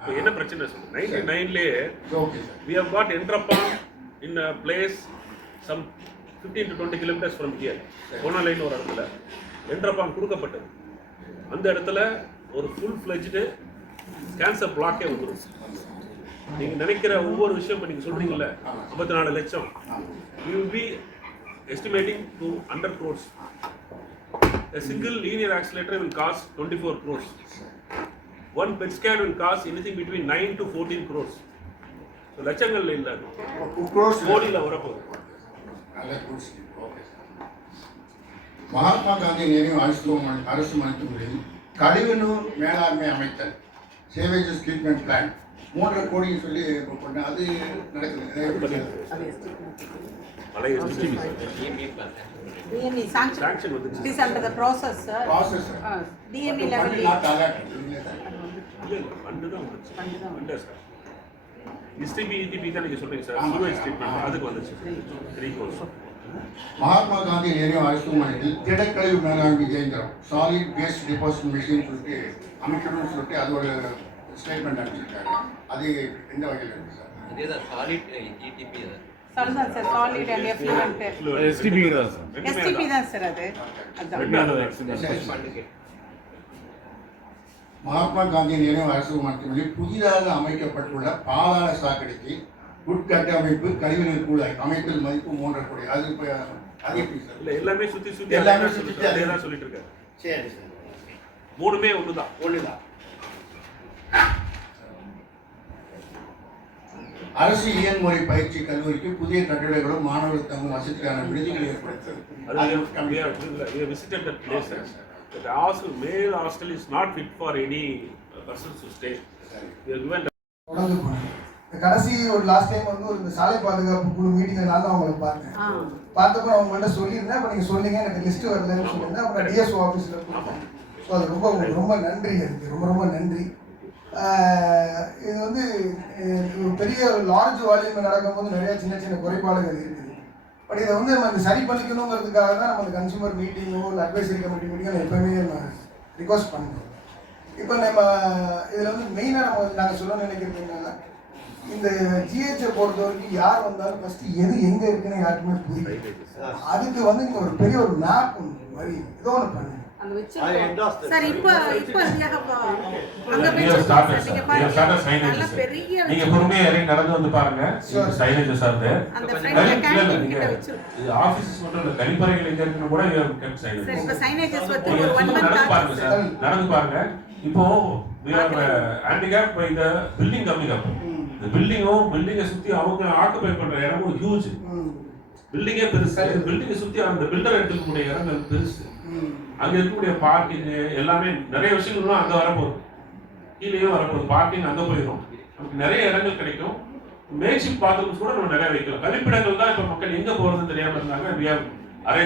இப்ப என்ன பிரச்சனை சொல்லு 99லயே okay, sir. we have got Entrapan in a place some 15 to 20 kilometers from here. கோணாலைன்னு ஒரு இடத்துல Entrapan கொடுக்கப்பட்டது. அந்த இடத்துல ஒரு ஃபுல் ஃப்ளெஜ்டு கேன்சர் பிளாக்கே வந்துடும். நீங்க நினைக்கிற ஒவ்வொரு விஷயம் நீங்க சொல்றீங்கல்ல 54 லட்சம் you will be estimating to 100 crores. A single linear accelerator will cost 24 crores. One PET scan will cost anything between 9 to 14 crores. So லட்சங்கள்ல இல்ல Close. கோடியில வரப்போகுது. Okay. மகாத்மா காந்தி நினைவு அரசு மருத்துவமனையில் கழிவுநீர் மேலாண்மை அமைத்தல் சேவேஜஸ் ட்ரீட்மெண்ட் பிளான் 3.5 கோடின்னு சொல்லி பண்ணேன். அது நடக்குது. பழைய STB DME sanction. sanction வந்துச்சு. It is under the process, sir. Process DME level. Not alert. இல்ல ஃபண்டு தான் வந்துச்சு. Fund தான் ஃபண்டு சார் STB ETB தான் நீங்க சொல்றீங்க சார். ஆமா. சுகர் ட்ரீட்மெண்ட் அதுக்கு வந்துச்சு 3 crores. மகாத்மா காந்தி நினைவு மருத்துவமனையில் திடக்கழிவு மேலாண்மை இயந்திரம் சாலிட் வேஸ்ட் டிபாசிட் மிஷின் சொல்லிட்டு அமைக்கணும்னு சொல்லிட்டு அது ஒரு ஸ்டேட்மெண்ட் அனுப்பிச்சிருக்காங்க. அது எந்த வகையில் இருக்கு சார்? இதேதான் சாலிட் ETP தான். Solid, sir. Solid and effluent. STB தான் சார். STP தான் சார் அது. ஃபண்டுக்கு மகாத்மா காந்தி நினைவு அரசு மருத்துவமனையில் புதிதாக அமைக்கப்பட்டுள்ள பாதாள சாக்கடைக்கு உட்கட்டமைப்பு கழிவுநீர் குழாய் அமைத்தல் மதிப்பு 3.5 கோடி. அது இப்போ அது எப்படி சார்? இல்ல எல்லாமே சுத்தி எல்லாமே அதே சுத்தி அதே தான் சொல்லிட்டு இருக்காரு. சரி சார், மூணுமே ஒண்ணுதான். ஒண்ணுதான். அரசு இயன்முறை பயிற்சி கல்லூரிக்கு புதிய கட்டிடங்களும் மாணவர்கள் தங்கும் வசதிக்கான விடுதிகள் ஏற்படுத்தல். we have visited that place. The hostel, male hostel is not fit for any persons to stay. We have given தொடர்ந்து போனேன். கடைசி ஒரு லாஸ்ட் டைம் வந்து ஒரு இந்த சாலை பாதுகாப்பு குழு மீட்டிங்னால தான் அவங்களை பார்த்தேன். பார்த்தப்போ அவங்கள்ட்ட சொல்லியிருந்தேன். அப்போ நீங்கள் சொன்னீங்க எனக்கு லிஸ்ட்டு வரலன்னு சொல்லியிருந்தேன். அப்புறம் டிஎஸ்ஓ ஆஃபீஸில் கொடுத்தேன். ஸோ அது உங்களுக்கு ரொம்ப நன்றி. எனக்கு ரொம்ப நன்றி. இது வந்து பெரிய லார்ஜ் வால்யூம் நடக்கும்போது நிறைய சின்ன சின்ன குறைபாடுகள் இருக்குது. பட் இதை வந்து நம்ம சரி பண்ணிக்கணுங்கிறதுக்காக தான் நம்ம கன்சூமர் மீட்டிங்கோ இல்லை அட்வைசரி கமிட்டி மீட்டிங்கோ எப்போவுமே நம்ம ரிக்வஸ்ட் பண்ணுறோம். இப்போ நம்ம இதில் வந்து மெயினாக நாங்கள் சொல்ல நினைக்கிறது என்னன்னா, இந்த ஜிஹெச்சை பொறுத்த வரைக்கும் யார் வந்தாலும் ஃபஸ்ட்டு எது எங்கே இருக்குன்னு யாருக்குமே புரியுது. அதுக்கு வந்து நீங்கள் ஒரு பெரிய ஒரு மேப் மாதிரி ஏதோ ஒன்று பண்ணுங்க. சார் இப்போ நீங்க பொறுமையா இறங்கி நடந்து வந்து பாருங்க. சைனேஜஸ் ஆகுது. ஆபீஸ் மட்டும் இல்ல, கழிப்பறைகள் எங்க இருக்குன்னு கூட நடந்து பாருங்க. இப்போ handicap by the building coming up. இந்த பில்டிங்கை சுத்தி அவங்க ஆக்குபை பண்ற இடமும் ஹியூஜ். பில்டிங்கே பெருசு. பில்டிங்கை சுத்தி அந்த பில்டர் எடுத்துக்கூடிய இடங்கள் பெருசு. அங்க இருக்கக்கூடிய பார்க்கிங் எல்லாமே நிறைய விஷயங்களும் அங்க வரப்போகுது. கீழேயும் வரப்போகுது. பார்க்கிங் அங்க போயிடும். நமக்கு நிறைய இடங்கள் கிடைக்கும். மேக்ஷிப் பாத்ரூம்ஸ் கூட நம்ம நிறைய வைக்கலாம். கழிப்பிடங்கள் தான் இப்ப மக்கள் எங்க போறதுன்னு தெரியாம இருந்தாங்க.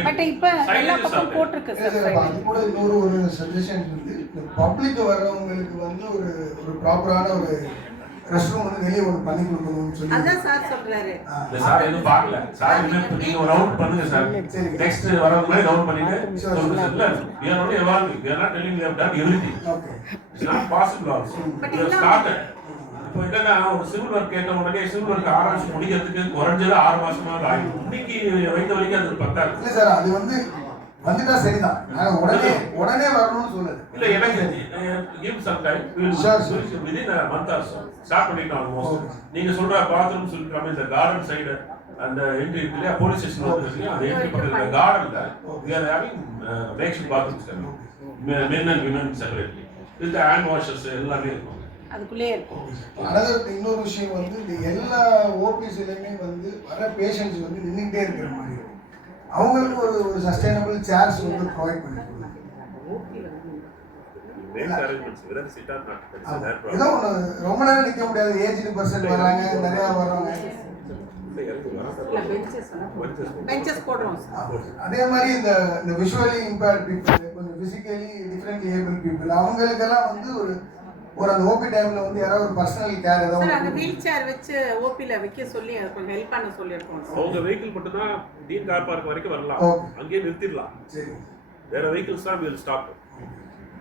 பட் இப்ப எல்லா பக்கம் போட்டுருக்கு சார். அது கூட இன்னொரு ஒரு சஜஷன் வந்து இந்த பப்ளிக் வர்றவங்களுக்கு வந்து ஒரு ப்ராப்பரான ஒரு ரெஸ்ட் ரூம் வந்து வெளியே ஒன்று பண்ணி கொடுக்கணும்னு சொல்லி அதான் சார் சொல்றாரு. சார் எதுவும் பார்க்கல. சார் நீங்க ஒரு ரவுண்ட் பண்ணுங்க சார். நெக்ஸ்ட் வரது மாதிரி ரவுண்ட் பண்ணிட்டு சொல்லுங்க சார். இல்ல we are only evaluating. We are not telling we have done everything. Okay. It's not possible also. We have started. இப்போ என்னன்னா ஒரு சிவில் ஒர்க் கேட்ட உடனே சிவில் ஒர்க் ஆரம்பிச்சு முடிக்கிறதுக்கு குறைஞ்சது 6 மாசமாவது ஆகும். இன்னைக்கு வைத்த வரைக்கும் அது 10 ஆகும். இல்லை சார், அது வந்து வந்துட்டா சரிதான். நாங்கள் உடனே வரணும்னு சொல்லல. இல்ல எனக்கு give some time. We will within a month or so start பண்ணிட்டோம் ஆல்மோஸ்ட். நீங்க சொல்ற பாத்ரூம் சொல்றாம இந்த கார்டன் சைடு அந்த என்ட்ரி இருக்குல்ல, போலீஸ் ஸ்டேஷன் வந்து அந்த என்ட்ரி பக்கத்துல கார்டன்ல we are having makeshift bathrooms coming. Men and women separately. With the hand washers எல்லாமே இருக்கும். அதுக்குள்ளே இருக்கும். இன்னொரு விஷயம் வந்து இந்த எல்லா ஓபிஸ்லயுமே வந்து வர பேஷண்ட்ஸ் வந்து நின்றுட்டே இருக்கிற மாதிரி இருக்கும். அவங்களுக்கு ஒரு சஸ்டைனபிள் சேர்ஸ் வந்து ப்ரொவைட் பண்ணி கொடுக்கணும். ஏதோ ஒன்று ரொம்ப நேரம் நிற்க முடியாது. ஏஜ்டு பர்சன் வராங்க, நிறையா வர்றாங்க. பெஞ்சஸ் போடுறோம். அதே மாதிரி இந்த விஷுவலி இம்பேர்ட் பீப்புள், கொஞ்சம் பிசிக்கலி டிஃப்ரெண்ட்லி ஏபிள் பீப்புள், அவங்களுக்கெல்லாம் வந்து ஒரு அந்த ஓபி டைம்ல வந்து யாராவது ஒரு பர்சனல் கேர் ஏதாவது சார் அந்த வீல் சேர் வச்சு ஓபில வைக்க சொல்லி அது கொஞ்சம் ஹெல்ப் பண்ண சொல்லிருக்கோம் சார். அவங்க வெஹிக்கிள் மட்டும் தான் டீன் கார் பார்க் வரைக்கும் வரலாம். அங்கேயே நிறுத்திடலாம். சரி. வேற vehicles தான் will stop.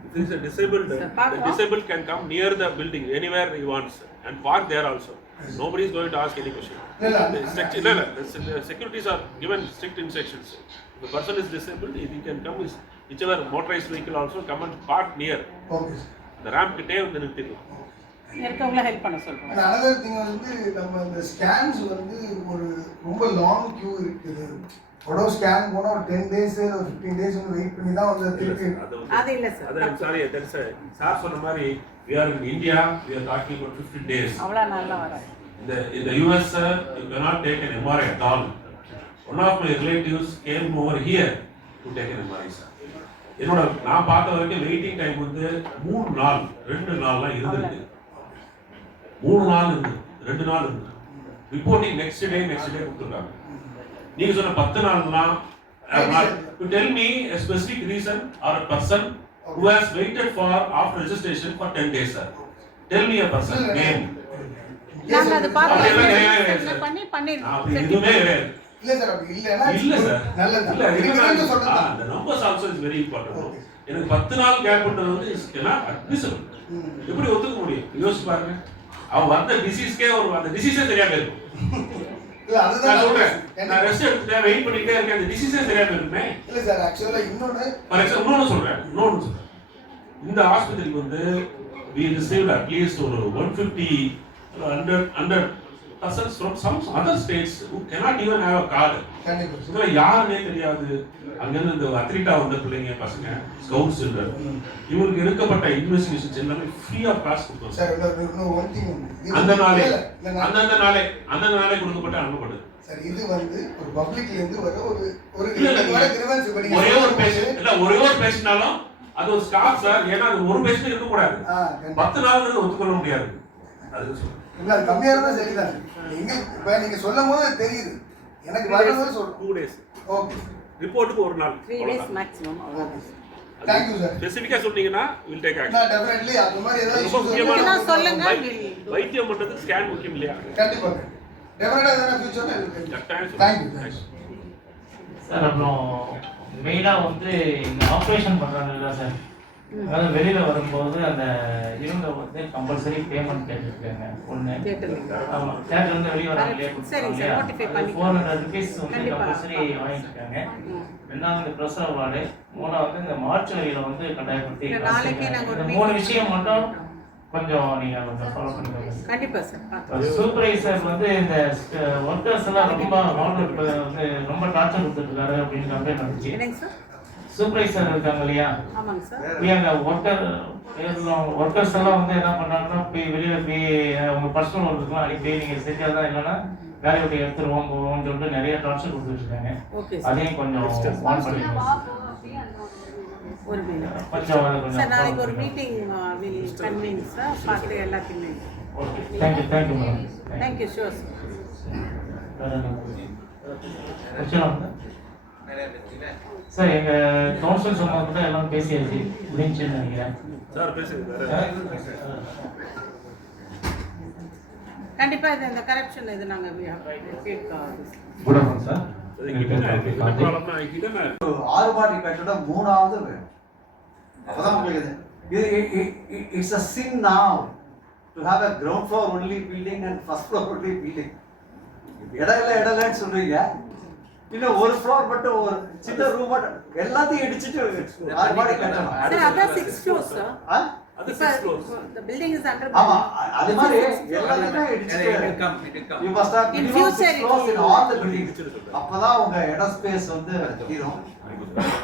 If it is a disabled, the disabled can come near the building anywhere he wants and park there also. Nobody is going to ask any question. The securities are given strict instructions. If a person is disabled, he can come with whichever motorized vehicle also come and park near. Okay. The ramp கிட்டே வந்து நிறுத்திடலாம். இருக்கவங்கள help பண்ண சொல்றோம். another thing வந்து நம்ம இந்த scans வந்து ஒரு ரொம்ப லாங் கியூ இருக்குது. ஒரு ஸ்கேன் போனா ஒரு 10 days or 15 days வந்து வெயிட் பண்ணி தான் வந்து திருப்பி. அது இல்ல சார். அது sorry, that's a சார் சொன்ன மாதிரி we are in India, we are talking about 15 days. அவ்வளவு நல்லா வராது. In the US, you cannot take an MRI at all. One of my relatives came over here to take an MRI, sir. என்னோட நான் பார்த்த வரைக்கும் waiting time வந்து 3 நாள் 2 நாள்லாம் இருந்திருக்கு. 3 நாள் இருக்கு, 2 நாள் இருக்கு. ரிப்போர்ட்டிங் நெக்ஸ்ட் டே கொடுத்துருக்காங்க. நீங்க சொன்ன 10 நாள்னா you tell me a specific reason or a person who has waited for after registration for 10 days, sir. Tell me a person name. நாங்க அது அப்படியெல்லாம் பார்த்து பண்ணி அப்படி எதுவுமே இல்ல சார் அப்படி இல்லனா இல்ல சார். நல்லது இல்ல நீங்க சொல்றது the numbers also is very important. எனக்கு 10 நாள் கேப்ன்றது வந்து is cannot admissible. எப்படி ஒத்துக்க முடியும்? யோசிச்சு பாருங்க. அவன் வந்த டிசீஸ்க்கே ஒரு அந்த டிசீஸே தெரியாம இருக்கும். இல்ல நான் அதுதான் சொல்றேன், நான் ரெஸ்ட் எடுத்துட்டேன், வெயிட் பண்ணிட்டே இருக்கேன், அந்த டிசீஸே தெரியாம இருக்குமே. இல்ல சார் ஆக்சுவலா இன்னொன்னு ஃபார் எக்ஸாம்பிள் இன்னொன்னு சொல்றேன். இந்த ஆஸ்பத்திரிக்கு வந்து we received at least ஒரு 150 100 persons from some other states who cannot even have a card. கண்டிப்பா இதெல்லாம் யாருன்னே தெரியாது. அங்கிருந்து இந்த அத்லீட்டா வந்த பிள்ளைங்க பசங்க ஸ்கவுட்ஸ் இவங்களுக்கு எடுக்கப்பட்ட இன்வெஸ்டிகேஷன்ஸ் எல்லாமே ஃப்ரீ ஆஃப் காஸ்ட் கொடுத்தோம் சார் இன்னும் ஒன் திங் அந்த நாளே கொடுக்கப்பட்ட அனுப்பப்படுது. சார் இது வந்து ஒரு பப்ளிக்ல இருந்து வர ஒரு இல்ல, வர கிரிவன்ஸ் பண்ணி ஒரே ஒரு பேஷண்டாலும் அது ஒரு ஸ்டாஃப் சார். ஏன்னா அது ஒரு பேஷண்ட் இருக்க கூடாது. 10 நாள் ஒத்துக்கொள்ள முடியாது. அது சொல்றேன். இல்ல அது கம்மியா இருந்தா சரிதான். நீங்க இப்ப நீங்க சொல்லும் போது தெரியுது. எனக்கு வரணும் சொல்றேன் 2 days. ஓகே ரிப்போர்ட்டுக்கு ஒரு நாள். 3 days maximum. Thank you sir. ஸ்பெசிஃபிக்கா சொன்னீங்கன்னா we'll take action. நான் டெஃபினெட்லி அந்த மாதிரி ஏதாவது ரொம்ப முக்கியமான issues சொல்லுங்க. வைத்தியம் பண்றது ஸ்கேன் முக்கியம் இல்லையா? கண்டிப்பா டெஃபினட்டா எதனா ஃபியூச்சர்ல கட்டாயம் Thank you. சார் அப்புறம் மெயினாக வந்து இந்த ஆப்ரேஷன் பண்ணுறாங்கல்ல சார், அதாவது வெளியில் வரும்போது அந்த இவங்க வந்து கம்பல்சரி பேமெண்ட் கேட்டுருக்காங்க. ஒன்று ஆமாம், தேட்டர்லேருந்து வெளியே வராங்க இல்லையா, சரிங்க சார், notify பண்ணி. 400 rupees வந்து கம்பல்சரி வாங்கிட்டு இருக்காங்க. ரெண்டாவது இந்த பிரசவ வார்டு, மூணாவது இந்த மார்ச்சுவரியில் வந்து கட்டாயப்படுத்தி நாளைக்கே நாங்கள் ஒரு இந்த 3 விஷயம் மட்டும் கொஞ்சம் நீங்கள் கொஞ்சம் ஃபாலோ பண்ணிக்கோங்க. கண்டிப்பா சார். சூப்பர்வைசர் வந்து இந்த ஒர்க்கர்ஸ் எல்லாம் ரொம்ப ஹார்ட் வந்து ரொம்ப டார்ச்சர் கொடுத்துட்டு இருக்காரு அப்படின்னு கம்ப்ளைண்ட் வந்துச்சு. என்னங்க சார்? சூப்பர்வைசர் இருக்காங்க இல்லையா, ஆமாங்க சார். போய் அந்த ஒர்க்கர்ஸ் எல்லாம் வந்து என்ன பண்ணாங்கன்னா போய் வெளியில போய் அவங்க பர்சனல் ஒர்க்குலாம் அனுப்பி நீங்க செஞ்சாதான் இல்லைன்னா வேலையை விட்டு எடுத்துருவோம் போவோம்னு சொல்லிட்டு நிறைய டார்ச்சர் கொடுத்துட்டு இருக்காங்க. ஓகே அதையும் கொஞ்சம் வான் பண்ணிக்கோங்க. ஒரு மீட்டிங் கொஞ்சம் அதை கொஞ்சம் சார், நாளைக்கு ஒரு மீட்டிங் வில் கன்வீன் சார், பார்த்து எல்லாத்தையுமே. Okay, thank you madam. Thank you. Sure sir. Sir எங்க கவுன்சில் சொன்னது எல்லாம் பேசியாச்சு, முடிஞ்சுன்னு நினைக்கிறேன். சார் பேசுங்க. கண்டிப்பா இது இந்த கரப்ஷன் இது நாங்க குட் ஆஃப்டர்நூன் சார். ஆறுபாடி கட்டடம் 3வது வேணும். அப்பதான் உங்களுக்கு it's a sin now to have a ground floor only building and first floor only building. இடம்லன்னு சொல்றீங்க, இன்னும் ஒரு ஃப்ளோர் மட்டும் ஒரு சின்ன ரூம் மட்டும் எல்லாத்தையும் இடிச்சிட்டு ஆறுபாடி கட்டணும். சார் அதான் 6 floors சார். அது 6 floors. The building is under. ஆமா, அது மாதிரி எல்லாத்தையும் இடிச்சிட்டு you must have In minimum future 6 floors in all the buildings. அப்பதான் உங்க இடம் ஸ்பேஸ் வந்து தீரும்.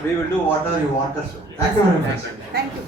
We will do whatever you want us to. Thank you very much. Thank you.